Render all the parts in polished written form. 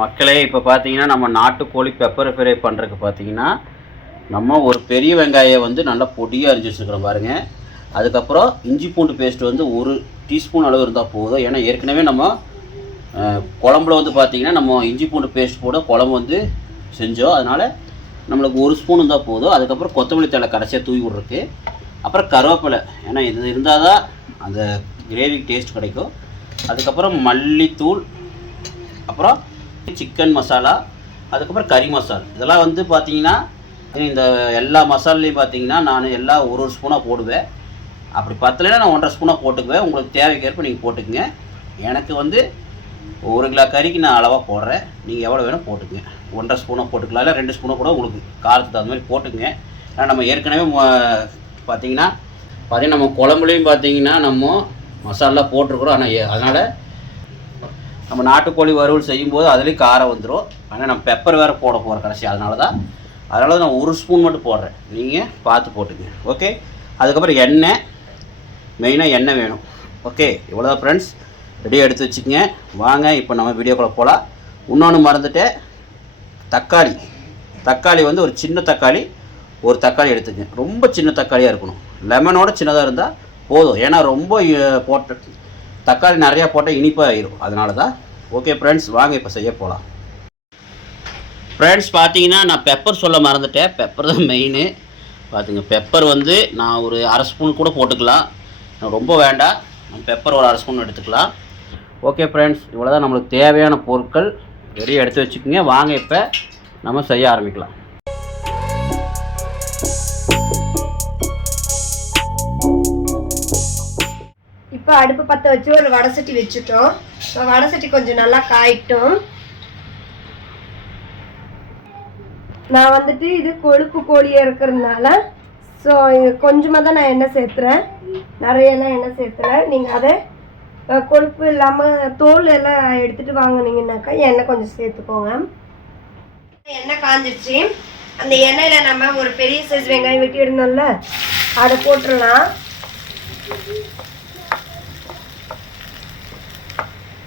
மக்களே இப்போ பார்த்தீங்கன்னா நம்ம நாட்டுக்கோழி பெப்பர் ஃப்ரை பண்ணுறதுக்கு பார்த்தீங்கன்னா நம்ம ஒரு பெரிய வெங்காயம் வந்து நல்லா பொடியாக அரிஞ்சு வச்சுருக்கிறோம் பாருங்கள். அதுக்கப்புறம் இஞ்சி பூண்டு பேஸ்ட் வந்து 1 டீஸ்பூன் அளவு இருந்தால் போதும். ஏன்னா ஏற்கனவே நம்ம குழம்புல வந்து பார்த்திங்கன்னா நம்ம இஞ்சி பூண்டு பேஸ்ட் போட குழம்பு வந்து செஞ்சோம். அதனால் நம்மளுக்கு 1 ஸ்பூன் இருந்தால் போதும். அதுக்கப்புறம் கொத்தமல்லி தழை கடைசியாக தூவி விட்ருக்கு. அப்புறம் கருவேப்பிலை, ஏன்னா இது இருந்தால் தான் அந்த கிரேவிக்கு டேஸ்ட் கிடைக்கும். அதுக்கப்புறம் மல்லித்தூள், அப்புறம் சிக்கன் மசாலா, அதுக்கப்புறம் கறி மசாலா. இதெல்லாம் வந்து பார்த்திங்கன்னா இந்த எல்லா மசாலையும் பார்த்திங்கன்னா நான் எல்லாம் 1 ஸ்பூனாக போடுவேன். அப்படி பத்தலைன்னா நான் 1.5 ஸ்பூனாக போட்டுக்குவேன். உங்களுக்கு தேவைக்கேற்ப நீங்கள் போட்டுக்குங்க. எனக்கு வந்து 1 கிலோ கறிக்கு நான் அளவாக போடுறேன். நீங்கள் எவ்வளோ வேணும் போட்டுக்குங்க. 1.5 ஸ்பூனாக போட்டுக்கலாம், இல்லை 2 ஸ்பூனாக கூட உங்களுக்கு காரத்துக்கு தகுந்த மாதிரி போட்டுக்குங்க. ஏன்னா நம்ம ஏற்கனவே பார்த்திங்கன்னா நம்ம குழம்புலையும் பார்த்திங்கன்னா நம்ம மசாலா போட்டிருக்குறோம். அதனால் நம்ம நாட்டுக்கோழி வறுவல் செய்யும்போது அதுலேயும் காரம் வந்துடும். ஆனால் நம்ம பெப்பர் வேறு போட போகிறோம் கடைசி. அதனால தான் நான் 1 ஸ்பூன் மட்டும் போடுறேன். நீங்கள் பார்த்து போட்டுக்குங்க. ஓகே. அதுக்கப்புறம் எண்ணெய், மெயினாக எண்ணெய் வேணும். ஓகே, இவ்வளோ ஃப்ரெண்ட்ஸ் ரெடியாக எடுத்து வச்சுக்கோங்க. வாங்க இப்போ நம்ம வீடியோக்குள்ளே போகலாம். இன்னொன்று மறந்துட்டேன், தக்காளி வந்து ஒரு சின்ன தக்காளி, ஒரு தக்காளி எடுத்துக்கங்க. ரொம்ப சின்ன தக்காளியாக இருக்கணும். லெமனோட சின்னதாக இருந்தால் போதும். ஏன்னா ரொம்ப போட்ட தக்காளி நிறையா போட்டால் இனிப்பாக ஆயிடும். அதனால தான். ஓகே ஃப்ரெண்ட்ஸ், வாங்க இப்போ செய்ய போகலாம். ஃப்ரெண்ட்ஸ் பார்த்தீங்கன்னா நான் பெப்பர் சொல்ல மறந்துட்டேன். பெப்பர் தான் மெயினு. பார்த்துங்க, பெப்பர் வந்து நான் ஒரு 1/2 ஸ்பூன் கூட போட்டுக்கலாம். ரொம்ப வேண்டாம், பெப்பர் ஒரு 1/2 ஸ்பூன் எடுத்துக்கலாம். ஓகே ஃப்ரெண்ட்ஸ், இவ்வளோ தான் நம்மளுக்கு தேவையான பொருட்கள். ரெடியாக எடுத்து வச்சுக்கோங்க. வாங்க இப்போ நம்ம செய்ய ஆரம்பிக்கலாம். இப்போ அடுப்பு பற்ற வச்சு ஒரு வடை சட்டி வச்சுட்டோம். வடை சட்டி கொஞ்சம் நல்லா காயிட்டும். நான் வந்துட்டு இது கொழுப்பு கோழியாக இருக்கிறதுனால கொஞ்சமாக தான் நான் எண்ணெய் சேர்த்துறேன். நிறையெல்லாம் எண்ணெய் சேர்த்துறேன். நீங்கள் அதை கொழுப்பு இல்லாமல் தோல் எல்லாம் எடுத்துகிட்டு வாங்கினீங்கன்னாக்கா எண்ணெய் கொஞ்சம் சேர்த்துக்கோங்க. எண்ணெய் காஞ்சிடுச்சு. அந்த எண்ணெயில் நம்ம ஒரு பெரிய சைஸ் வெங்காயம் வெட்டி எடுந்தோம்ல, அதை போட்டுடலாம்.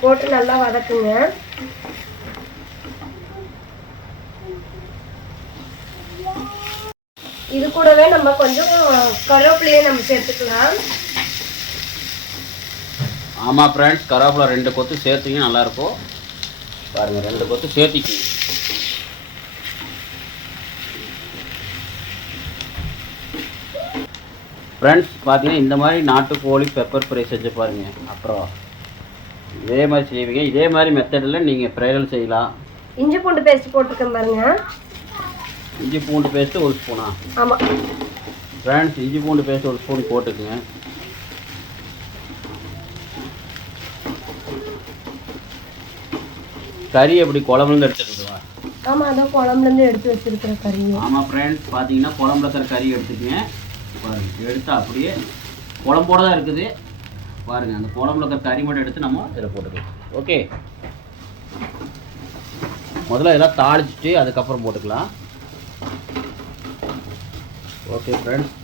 போட்டு நல்லா வதக்குங்க. இது கூடவே நம்ம கொஞ்சம் கருவேப்பிலையே நம்ம சேர்த்துக்கலாம். ஆமாம் ஃப்ரெண்ட்ஸ், கருவேப்பிலை 2 கொத்து சேர்த்திங்க நல்லாயிருக்கும். பாருங்கள், 2 கொத்து சேர்த்திக்கிங்க. ஃப்ரெண்ட்ஸ் பார்த்தீங்கன்னா இந்த மாதிரி நாட்டுக்கோழி பெப்பர் ஃப்ரை செஞ்சு பாருங்கள். அப்புறம் இதே மாதிரி செய்வீங்க. இதே மாதிரி மெத்தடில் நீங்கள் ஃப்ரைகள் செய்யலாம். இஞ்சி பூண்டு பேஸ்ட் போட்டுக்கேன் பாருங்கள். இஞ்சி பூண்டு பேஸ்ட்டு 1 ஸ்பூனா? ஆமாம் ஃப்ரெண்ட்ஸ், இஞ்சி பூண்டு பேஸ்ட் 1 ஸ்பூன் போட்டுக்குங்க. கறி எப்படி குழம்புலேருந்து எடுத்துக்கிடுவா? ஆமாம், அதான் குழம்புலேருந்து எடுத்து வச்சுருக்கிற கறி. ஆமாம் ஃப்ரெண்ட்ஸ், பார்த்தீங்கன்னா குழம்புல இருக்கிற கறி எடுத்துக்கங்க. பாருங்கள், எடுத்து அப்படியே குழம்போடு தான் இருக்குது. பாருங்கள், அந்த குழம்புல இருக்கிற கறி மட்டும் எடுத்து நம்ம இதில் போட்டுக்கலாம். ஓகே, முதல்ல இதெல்லாம் தாளிச்சிட்டு அதுக்கப்புறம் போட்டுக்கலாம். ஓகே ஃப்ரெண்ட்ஸ்,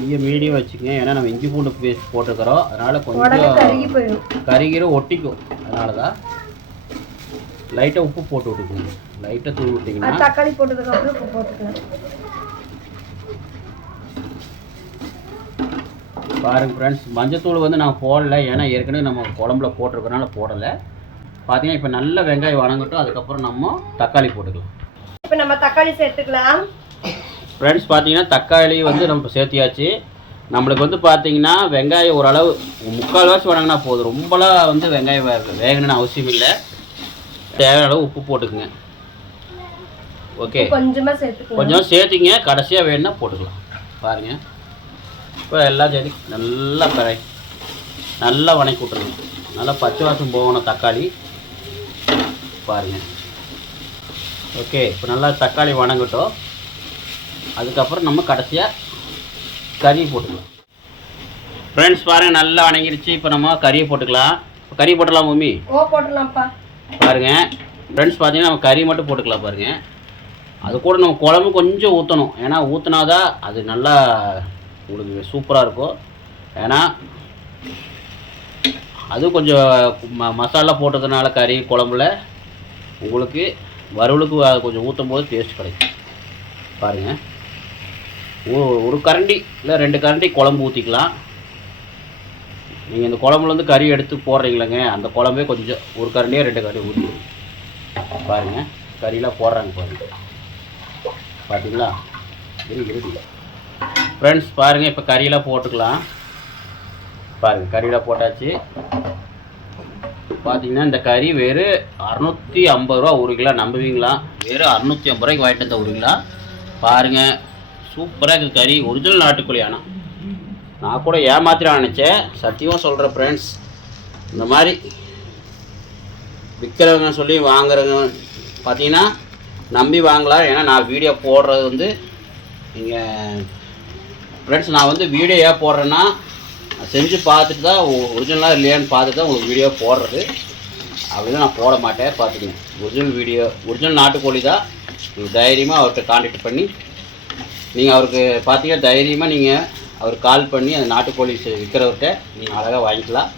நீங்கள் மீடியம் வச்சுக்கோங்க. ஏன்னா நம்ம இஞ்சி பூண்டு பேஸ்ட் போட்டுக்கிறோம். அதனால் கொஞ்சம் கறிகிற ஒட்டிக்கும். அதனால தான் லைட்டாக உப்பு போட்டு விட்டுக்கோங்க. லைட்டாக தூவி விட்டிங்கன்னா தக்காளி போட்டதுக்கப்புறம் உப்பு போட்டுக்கலாம். பாருங்கள் ஃப்ரெண்ட்ஸ், மஞ்சத்தூள் வந்து நான் போடலை. ஏன்னா ஏற்கனவே நம்ம குழம்புல போட்டிருக்கனால போடலை. பார்த்தீங்கன்னா இப்போ நல்ல வெங்காயம் வணங்கட்டும். அதுக்கப்புறம் நம்ம தக்காளி போட்டுக்கலாம். இப்போ நம்ம தக்காளி சேர்த்துக்கலாம். ஃப்ரெண்ட்ஸ் பார்த்தீங்கன்னா தக்காளி வந்து நம்ம சேர்த்தியாச்சு. நம்மளுக்கு வந்து பார்த்தீங்கன்னா வெங்காயம் ஓரளவு 3/4 வணங்கினா போதும். ரொம்பலாம் வந்து வெங்காயம் வேகணும்னு அவசியம் இல்லை. தேவையான அளவு உப்பு போட்டுக்குங்க. ஓகே, கொஞ்சம் சேர்த்திங்க. கடைசியாக வேணும்னா போட்டுக்கலாம். பாருங்கள், இப்போ எல்லாம் சரி நல்லா வணக்கி விட்ருங்க. நல்லா பச்சை வாசம் போகணும் தக்காளி. பாருங்கள். ஓகே, இப்போ நல்லா தக்காளி வணங்கட்டும். அதுக்கப்புறம் நம்ம கடைசியாக கறி போட்டுக்கலாம். ஃப்ரெண்ட்ஸ் பாருங்கள், நல்லா வணங்கிடுச்சு. இப்போ நம்ம கறியை போட்டுக்கலாம். கறி போட்டுடலாம் மம்மி? போட்டுடலாம்ப்பா. பாருங்கள் ஃப்ரெண்ட்ஸ், பார்த்தீங்கன்னா நம்ம கறி மட்டும் போட்டுக்கலாம். பாருங்கள், அது கூட நம்ம குழம்பு கொஞ்சம் ஊற்றணும். ஏன்னா ஊற்றினாதான் அது நல்லா உங்களுக்கு சூப்பராக இருக்கும். ஏன்னா அதுவும் கொஞ்சம் மசாலா போட்டதுனால கறி குழம்புல உங்களுக்கு வறுவலுக்கு கொஞ்சம் ஊற்றும் போது டேஸ்ட் கிடைக்கும். பாருங்கள், ஒரு கரண்டி இல்லை 2 கரண்டி குழம்பு ஊற்றிக்கலாம். நீங்கள் இந்த குழம்புலேருந்து கறி எடுத்து போடுறீங்களேங்க, அந்த குழம்பே கொஞ்சம் ஒரு கரண்டியாக 2 கரண்டி ஊற்றி பாருங்கள். கறியெலாம் போடுறாங்க பாருங்கள், பார்த்தீங்களா? இருக்கு ஃப்ரெண்ட்ஸ். பாருங்கள், இப்போ கறியெல்லாம் போட்டுக்கலாம். பாருங்கள், கறியெல்லாம் போட்டாச்சு. பார்த்தீங்கன்னா இந்த கறி வெறும் 650 ரூபா 1 கிலோ. நம்புவீங்களா? வெறும் 650 ரூபாய்க்கு வாங்கிட்டு வந்த 1 கிலோ. பாருங்கள், சூப்பராக இருக்குது கறி. ஒரிஜினல் நாட்டுக்கோழி. ஆனால் நான் கூட ஏமாத்திரான்னு நினச்சேன். சத்தியமாக சொல்கிறேன் ஃப்ரெண்ட்ஸ், இந்த மாதிரி விற்கிறவங்க சொல்லி வாங்குறவங்க பார்த்தீங்கன்னா நம்பி வாங்கலாம். ஏன்னா நான் வீடியோ போடுறது வந்து நீங்கள் ஃப்ரெண்ட்ஸ், நான் வந்து வீடியோ ஏன் போடுறேன்னா செஞ்சு பார்த்துட்டு தான் ஒரிஜினலாக இல்லையான்னு பார்த்துட்டு தான் உங்களுக்கு வீடியோ போடுறது. அப்படி தான் நான் போட மாட்டேன். பார்த்துக்கங்க, ஒரிஜினல் வீடியோ, ஒரிஜினல் நாட்டுக்கோழி தான். நீங்கள் தைரியமாக அவர்கிட்ட கான்டாக்ட் பண்ணி நீங்கள் அவருக்கு பார்த்தீங்கன்னா தைரியமாக நீங்கள் அவருக்கு கால் பண்ணி அந்த நாட்டுக்கோழி விற்கிறவர்கிட்ட நீங்கள் அழகாக வாங்கிக்கலாம்.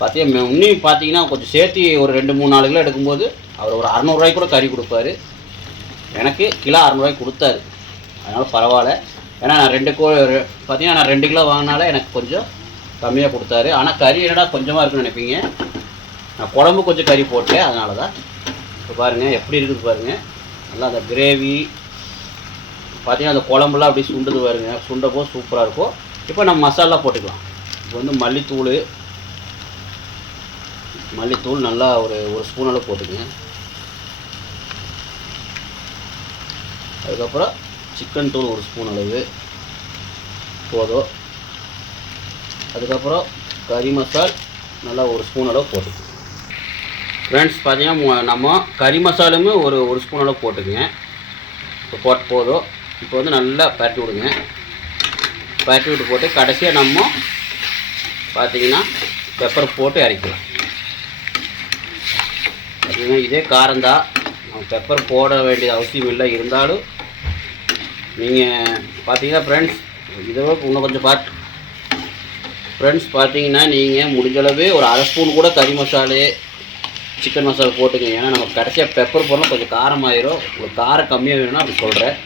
பார்த்தீங்கன்னா இன்னும் பார்த்தீங்கன்னா கொஞ்சம் சேர்த்து ஒரு 2-3-4 கிலோ எடுக்கும்போது அவர் ஒரு 600 ரூபாய்க்கு கூட கறி கொடுப்பாரு. எனக்கு கிலோ 600 ரூபாய்க்கு கொடுத்தாரு. அதனால் பரவாயில்ல. ஏன்னா நான் பார்த்தீங்கன்னா நான் 2 கிலோ வாங்கினால எனக்கு கொஞ்சம் கம்மியாக கொடுத்தாரு. ஆனால் கறி என்னடா கொஞ்சமாக இருக்குன்னு நினைப்பீங்க. நான் குழம்பு கொஞ்சம் கறி போட்டேன், அதனால தான். இப்போ பாருங்கள் எப்படி இருக்குது பாருங்கள். நல்லா அந்த கிரேவி பார்த்தீங்கன்னா அந்த குழம்புலாம் அப்படியே சுண்டுது பாருங்க. சுண்டப்போ சூப்பராக இருக்கும். இப்போ நம்ம மசாலா போட்டுக்கலாம். இப்போ வந்து மல்லித்தூள் நல்லா ஒரு ஸ்பூன் அளவு போட்டுக்கங்க. அதுக்கப்புறம் சிக்கன் தூள் 1 ஸ்பூன் அளவு போதும். அதுக்கப்புறம் கறி மசால் நல்லா 1 ஸ்பூன் அளவு போட்டுக்கோங்க. ஃப்ரெண்ட்ஸ், பார்த்தீங்கன்னா நம்ம கறி மசாலுமே ஒரு ஸ்பூன் அளவு போட்டுக்குங்க. இப்போ போட்டு போதும். இப்போ வந்து நல்லா பரட்டி விடுங்க. பரட்டி விட்டு போட்டு கடைசியாக நம்ம பார்த்தீங்கன்னா பெப்பர் போட்டு இறக்கலாம். பார்த்தீங்கன்னா இதே காரம்தான், நம்ம பெப்பர் போட வேண்டிய அவசியம் இல்லை. இருந்தாலும் நீங்கள் பார்த்தீங்கன்னா ஃப்ரெண்ட்ஸ், இதோட இன்னும் கொஞ்சம் ஃப்ரெண்ட்ஸ் பார்த்தீங்கன்னா நீங்கள் முடிஞ்சளவு ஒரு 1/2 ஸ்பூன் கூட கறி மசாலு சிக்கன் மசாலா போட்டுக்கங்க. ஏன்னா நம்ம கடைசியாக பெப்பர் போடலாம், கொஞ்சம் காரமாயிரும். உங்களுக்கு காரம் கம்மியாக வேணும்னா அப்படி சொல்கிறேன்.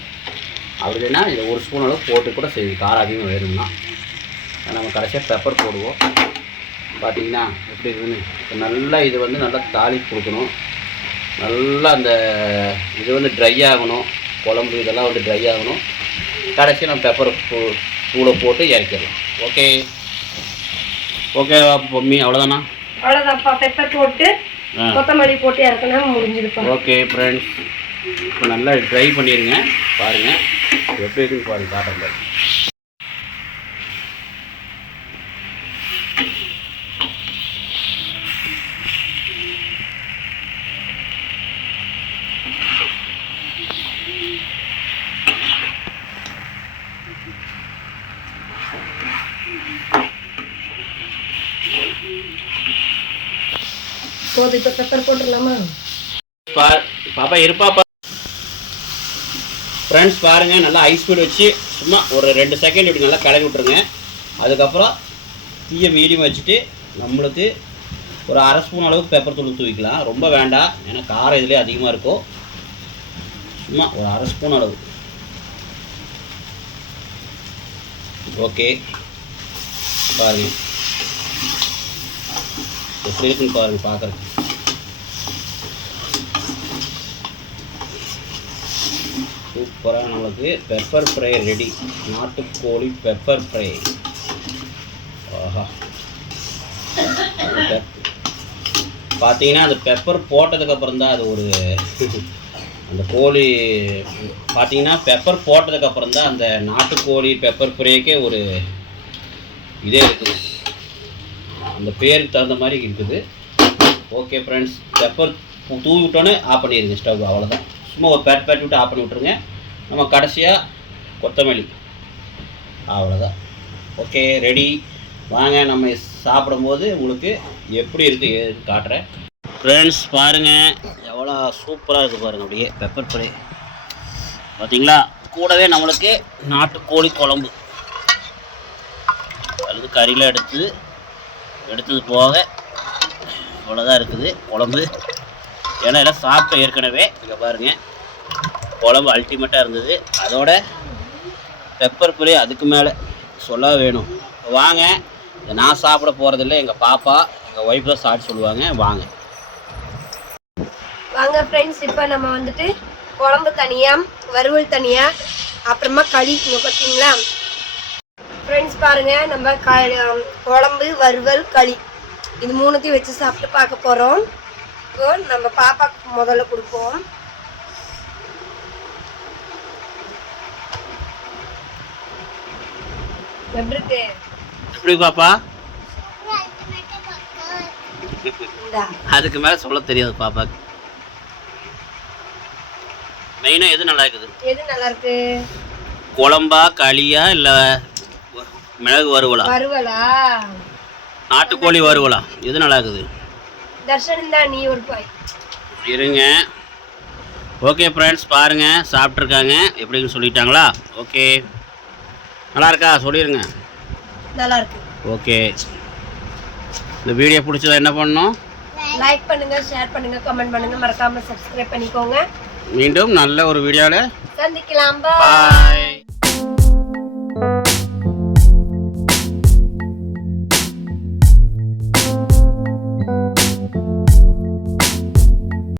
அப்படி இல்லைன்னா இதை 1 ஸ்பூன் அளவு போட்டு கூட சரி, காரம் அதிகமாக வேணும்னா நம்ம கடைசியாக பெப்பர் போடுவோம். பார்த்தீங்கன்னா எப்படி இருக்குன்னு. இப்போ நல்லா இது வந்து நல்லா தாளிப்பு கொடுக்கணும். நல்லா அந்த இது வந்து ட்ரை ஆகணும். குழம்பு இதெல்லாம் வந்து ட்ரை ஆகணும். கடைசியாக நம்ம பெப்பர் தூளை போட்டு இறக்கிடலாம். ஓகே மம்மி, அவ்வளோதானா? அவ்வளோதான்ப்பா. பெப்பர் போட்டு கொத்தமல்லி போட்டு இறக்கணும், முடிஞ்சிருப்பா. ஓகே ஃப்ரெண்ட்ஸ், இப்போ நல்லா ட்ரை பண்ணிடுங்க. பாருங்கள் எப்படி இருக்குன்னு பாருங்கள், காட்டுறேன். போதும். இப்போ பெப்பர் போட்டுடலாமா? பாப்பா இருப்பாப்பா. ஃப்ரெண்ட்ஸ் பாருங்கள், நல்லா ஐஸ் ஸ்பீட் வச்சு சும்மா ஒரு 2 செகண்ட் இப்படி நல்லா கலக்கி விட்ருங்க. அதுக்கப்புறம் தீயை மீடியம் வச்சுட்டு நம்மளுக்கு ஒரு 1/2 ஸ்பூன் அளவுக்கு பெப்பர் தூள் தூவிக்கலாம். ரொம்ப வேண்டாம், ஏன்னா காரம் இதிலே அதிகமாக இருக்கும். சும்மா ஒரு 1/2 ஸ்பூன் அளவு. ஓகே, பாருங்க எப்படி இருக்குன்னு பாருங்கள். பார்க்குறேன் சூப்பராக நம்மளுக்கு பெப்பர் ஃப்ரை ரெடி. நாட்டுக்கோழி பெப்பர் ஃப்ரை. ஆஹா, பார்த்தீங்கன்னா அந்த பெப்பர் போட்டதுக்கப்புறம் தான் அது ஒரு அந்த கோழி பார்த்தீங்கன்னா பெப்பர் போட்டதுக்கப்புறம் தான் அந்த நாட்டுக்கோழி பெப்பர் ஃப்ரைக்கே ஒரு இதே இருக்குது. அந்த பேருக்கு தகுந்த மாதிரி இருக்குது. ஓகே ஃப்ரெண்ட்ஸ், பெப்பர் தூவி விட்டோன்னே ஆஃப் பண்ணிடுங்க ஸ்டவ். அவ்வளோதான். சும்மா ஒரு பேட் விட்டு ஆஃப் பண்ணி விட்ருங்க. நம்ம கடைசியாக கொத்தமல்லி, அவ்வளோதான். Okay, ready. வாங்க நம்ம சாப்பிடும்போது உங்களுக்கு எப்படி இருக்குது ஏதுன்னு காட்டுறேன். ஃப்ரெண்ட்ஸ் பாருங்கள், எவ்வளோ சூப்பராக இருக்குது பாருங்கள். அப்படியே பெப்பர் ஃப்ரை பார்த்தீங்களா? கூடவே நம்மளுக்கு நாட்டுக்கோழி குழம்பு அல்லது கறியில் எடுத்தது போக இவ்வளோதான் இருக்குது குழம்பு. ஏன்னா எல்லாம் சாப்பிட்ட ஏற்கனவே. இங்கே பாருங்கள், குழம்பு அல்டிமேட்டாக இருந்தது. அதோட பெப்பர் ஃப்ரை அதுக்கு மேலே சொல்ல வேணும். வாங்க, நான் சாப்பிட போகிறதில்ல, எங்கள் பாப்பா எங்கள் ஒய்ஃப் தான் சாப்பிட்டு சொல்லுவாங்க. வாங்க வாங்க ஃப்ரெண்ட்ஸ், இப்போ நம்ம வந்துட்டு குழம்பு தனியாக, வறுவல் தனியாக, அப்புறமா களி. இங்கே பார்த்தீங்களா ஃப்ரெண்ட்ஸ், பாருங்கள், நம்ம குழம்பு, வறுவல், களி இது மூணுத்தையும் வச்சு சாப்பிட்டு பார்க்க போகிறோம். இப்போ நம்ம பாப்பாவுக்கு முதல்ல கொடுப்போம். எப்படி இருக்கு? எப்படி பாப்பா? அதுக்கு மேலே சொல்ல தெரியாது பாப்பாக்கு. மெயினாக எது நல்லா இருக்குது? எது நல்லா இருக்கு? குழம்பா, களியா, இல்லை மிளகு வறுவலா? வறுவலா, நாட்டுக்கோழி வறுவலா? எது நல்லா இருக்குது? தர்ஷன் தான், நீ ஒரு பாய் இருங்க. ஓகே ஃப்ரெண்ட்ஸ், பாருங்கள், சாப்பிட்ருக்காங்க. எப்படின்னு சொல்லிட்டாங்களா? ஓகே, நல்லா இருக்கா சொல்லிடுங்க. நல்லா இருக்கு. ஓகே, இந்த வீடியோ பிடிச்சதா என்ன பண்ணணும்? லைக் பண்ணுங்க, ஷேர் பண்ணுங்க, கமெண்ட் பண்ணுங்க, மறக்காம சப்ஸ்கிரைப் பண்ணிக்கோங்க. மீண்டும் நல்ல ஒரு வீடியோவில் சந்திக்கலாம். பாய்.